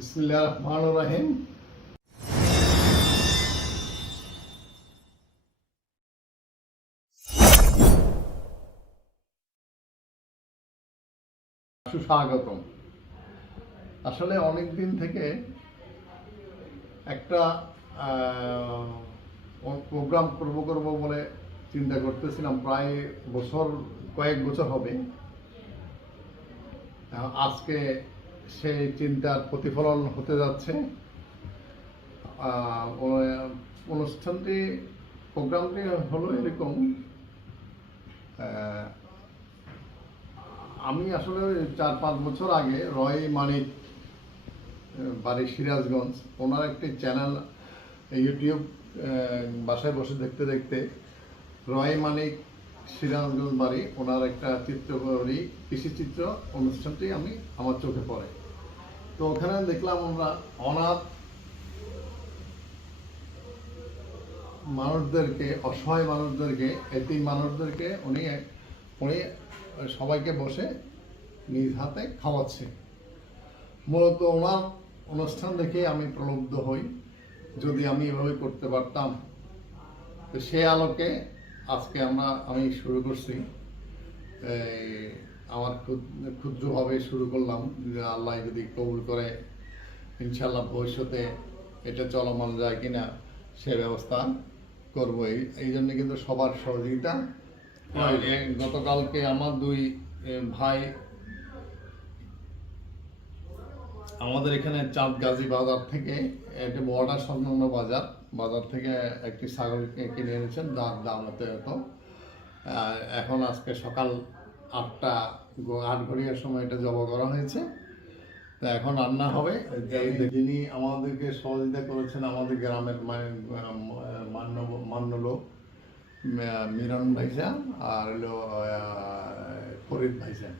বিসমিল্লাহির রহমানির রহিম। সুস্বাগতম। আসলে অনেক দিন থেকে একটা প্রোগ্রাম করব বলে চিন্তা করতেছিলাম, প্রায় কয়েক বছর হবে। আজকে সেই চিন্তার প্রতিফলন হতে যাচ্ছে। প্রোগ্রামটি হলো এরকম। আমি আসলে 4-5 বছর আগে রয় মানিক, বাড়ি সিরাজগঞ্জ, ওনার একটি চ্যানেল ইউটিউব বাসায় বসে দেখতে দেখতে রয় মানিক সিরাজগঞ্জ বাড়ি, ওনার একটা চিত্রকরী কৃষিচিত্র অনুষ্ঠানটি আমার চোখে পড়ে। তো ওখানে দেখলাম আমরা অনাথ মানুষদেরকে, অসহায় মানুষদেরকে, এতিম মানুষদেরকে উনি সবাইকে বসে নিজ হাতে খাওয়াচ্ছে। মূলত ওনার অনুষ্ঠান দেখে আমি প্রলুব্ধ হই, যদি আমি এভাবে করতে পারতাম। তো সে আলোকে আজকে আমি শুরু করছি, আমার ক্ষুদ্রভাবে শুরু করলাম। আল্লাহ যদি কবুল করে, ইনশাল্লাহ ভবিষ্যতে এটা চলমান যায় কিনা সে ব্যবস্থা করবো। এই জন্য কিন্তু সবার সহযোগিতা। গতকালকে আমার 2 ভাই আমাদের এখানে চাঁদ গাজী বাজার থেকে, এটা বর্ডার সংলগ্ন বাজার থেকে একটি ছাগলকে কিনে এনেছেন, যার দাম এত। এখন আজকে সকাল 8 ঘড়িয়ার সময় এটা জবাই করা হয়েছে। তা এখন রান্না হবে। যিনি আমাদেরকে সহযোগিতা করেছেন, আমাদের গ্রামের মান্য লোক মিরন ভাইজান আর হলো ফরিদ ভাইজান।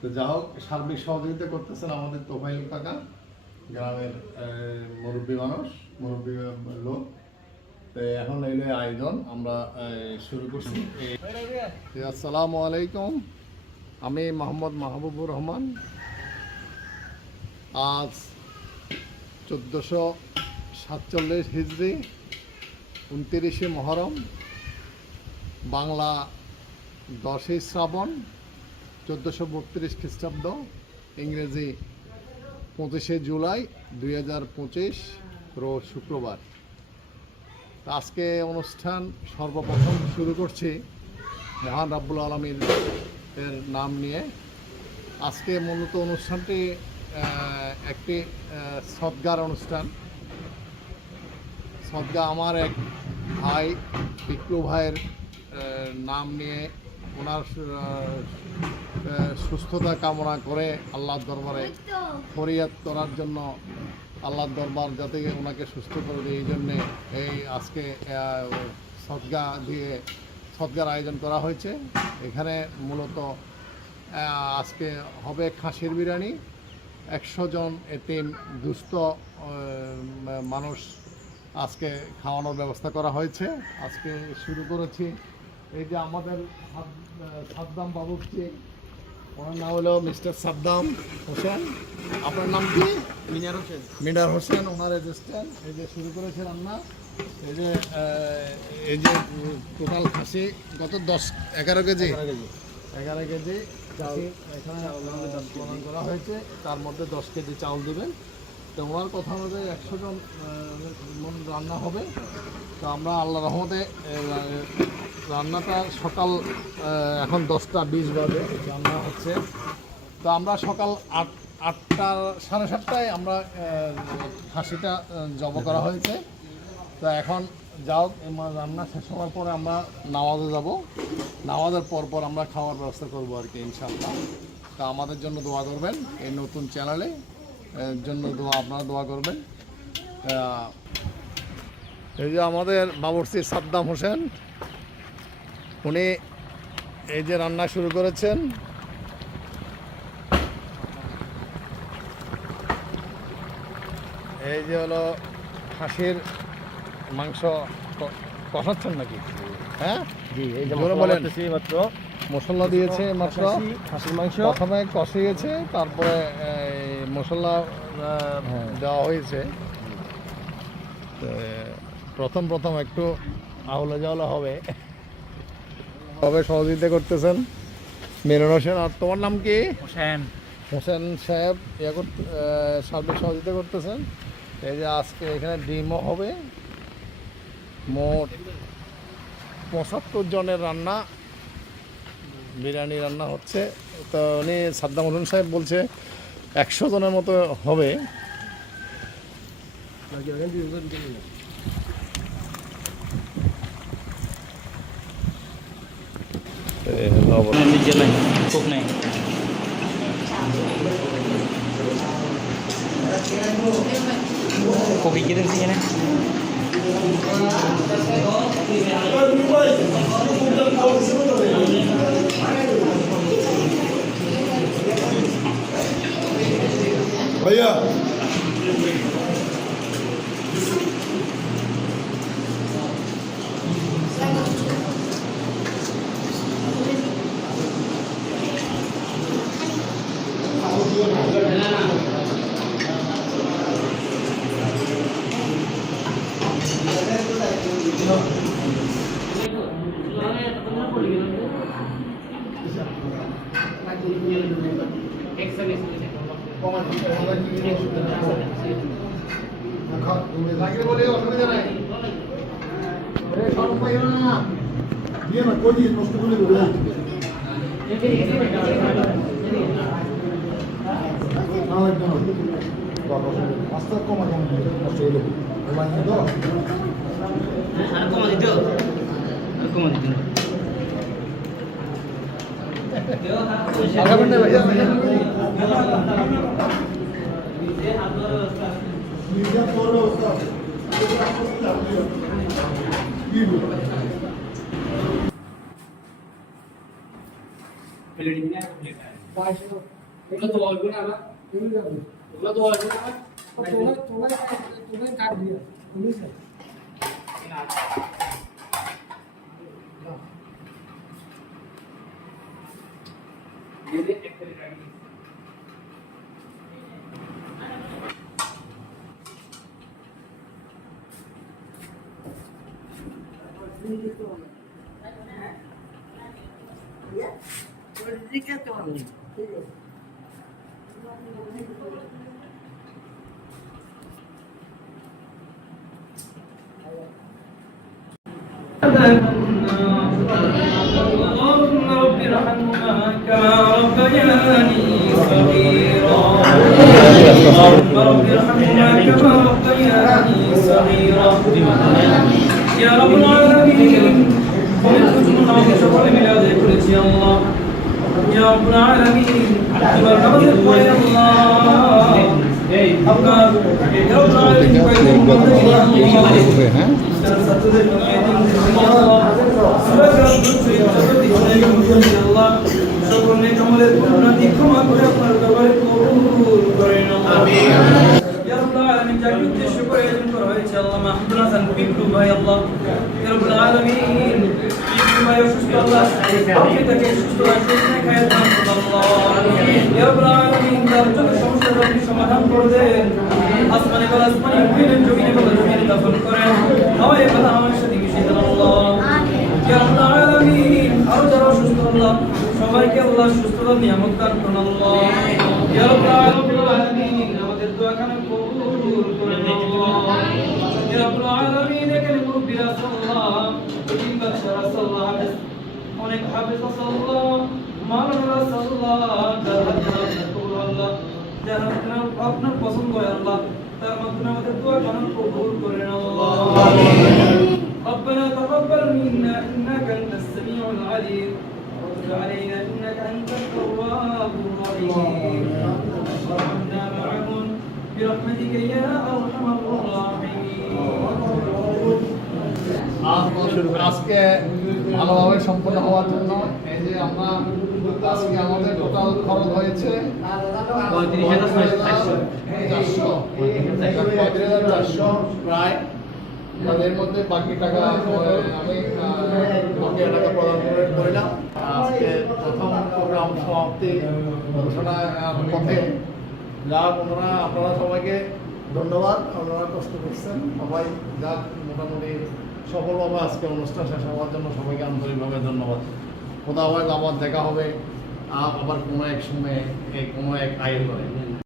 তো যা হোক, সার্বিক সহযোগিতা করতেছেন আমাদের তোফাইল কাকা, গ্রামের মুরব্বী লোক। তো এখন এলো আয়োজন, আমরা শুরু করছি। আসসালামু আলাইকুম, আমি মোহাম্মদ মাহবুবুর রহমান। আজ 1447 হিজরি, 29শে মহরম, বাংলা 10ই শ্রাবণ, 1432 খ্রিস্টাব্দ, ইংরেজি 25শে জুলাই 2025, রোজ শুক্রবার। আজকে অনুষ্ঠান সর্বপ্রথম শুরু করছি মহান রাব্বুল আলামিন এর নাম নিয়ে। আজকে মূলত অনুষ্ঠানটি একটি সদগার অনুষ্ঠান। সদগা আমার এক ভাই বিক্রু ভাইয়ের নাম নিয়ে, ওনার সুস্থতা কামনা করে আল্লাহর দরবারে ফরিয়াদ করার জন্য, আল্লাহর দরবার যাতে ওনাকে সুস্থ করে দেয়, এই জন্যে আজকে সদগার আয়োজন করা হয়েছে। এখানে মূলত আজকে হবে খাসির বিরিয়ানি। 100 জন এতিম দুস্থ মানুষ আজকে খাওয়ানোর ব্যবস্থা করা হয়েছে। আজকে শুরু করেছি। এই যে আমাদের সাদ্দাম বাবুর্চি, ওনার নাম হলো মিস্টার সাদ্দাম হোসেন। আপনার নাম কি? মিনার হোসেন, ওনার অ্যাসিস্ট্যান্ট। এই যে শুরু করেছে রান্না। এই যে টোটাল খাসি কত, 11 কেজি 11 কেজি চাল এখানে প্রদান করা হয়েছে। তার মধ্যে 10 কেজি চাল দেবেন। তো ওনার কথা অনুযায়ী 100 জন রান্না হবে। তো আমরা আল্লাহ রহমতে রান্নাটা সকাল, এখন 10টা 20 বাজে রান্না হচ্ছে। তো আমরা সকাল 8টা 7:30টায় আমরা খাসিটা জবাই করা হয়েছে। তো এখন যাও, রান্না শেষ হওয়ার পরে আমরা নামাজে যাব। নামাজের পর আমরা খাওয়ার ব্যবস্থা করবো আর কি, ইনশাআল্লাহ। তা আমাদের জন্য দোয়া করবেন, এই নতুন চ্যানেলে জন্য আপনারা দোয়া করবেন। এই যে আমাদের বাবুর্চি সাদ্দাম হোসেন, উনি এই যে রান্না শুরু করেছেন। এই যে হলো খাসির মাংস কষাচ্ছেন নাকি? হ্যাঁ জি, এই যে মাত্র মশলা দিয়েছে, মাত্র খাসির মাংস প্রথমে কষিয়েছে, তারপরে মশলা দেওয়া হয়েছে। প্রথম প্রথম একটু আহলা জাওলা হবে, সহযোগিতা করতেছেন মিলন হোসেন। আর তোমার নাম কি? হোসেন সাহেব সার্বিক সহযোগিতা করতেছেন। এই যে আজকে এখানে ডিমও হবে, মোট 75 জনের রান্না, বিরিয়ানি রান্না হচ্ছে। তো উনি সাদ্দাম হোসেন সাহেব বলছে 100 জনের মতো হবে। Kopi kita di sini. भैया ये ना कोई नष्ट করে দেবে আস্তে কমা কেন নষ্ট হয়ে যাবে আর কমা দিতে আগাবেন না ভাইয়া মিডিয়া তোর ব্যবস্থা কি বল اللهم رب ارحمهما كما ربياني صغيرا اللهم رب ارحمهما كما ربياني صغيرا يا رب العالمين ومن شكر ميلاد كل يا الله يا رب العالمين تبارك يا الله আপনার يا رب العالمين সমাধান করে দেন আসমানে বল আসমানে জমিনে বল জমিনে দাফন করেন হাওয়ায় বল হাওয়ার সাথে মিশিয়ে দেন আল্লাহ ইয়া রাব্বুল আলামিন আর যারা অসুস্থ আল্লাহ সবাইকে আল্লাহ সুস্থতার নিয়ামত দান করুন আল্লাহ ইয়া রাব্বুল আলামিন আমাদের দোয়া কামনা কবুল করুন আল্লাহ ইয়া রাব্বুল আলামিন এখানে মুরব্বিরা সাল্লাল্লাহু তিন বাচ্চারা সাল্লাল্লাহু অনেক হাফেজ সাল্লাল্লাহু মাওলানা সাল্লাল্লাহু তাআলা কবুল আল্লাহ যারা আপনার পছন্দ হয় আল্লাহ তার মাধ্যমে আমাদের দোয়া কামনা কবুল করেন আল্লাহ ربنا تقبل منا انك انت السميع العليم وتب علينا انك انت التواب الرحيم وارحمنا معهم برحمتك يا ارحم الراحمين আজকে ভালোভাবে সম্পন্ন হওয়ার জন্য এই যে আমরা আজকে আমাদের টোটাল খরচ হয়েছে 35,400 প্রায়। তাদের মধ্যে বাকি টাকা আমি বাকি টাকা প্রদান করিলাম। আজকে প্রথম প্রোগ্রাম সমাপ্তি ঘোষণা পথে যাক আপনারা সবাইকে ধন্যবাদ, আপনারা কষ্ট করছেন সবাই। যাক মোটামুটি সফলভাবে আজকে অনুষ্ঠান শেষ হওয়ার জন্য সবাইকে আন্তরিকভাবে ধন্যবাদ। খোদা হয়, আবার দেখা হবে আবার কোনো এক সময়ে কোনো এক আয়োজনে।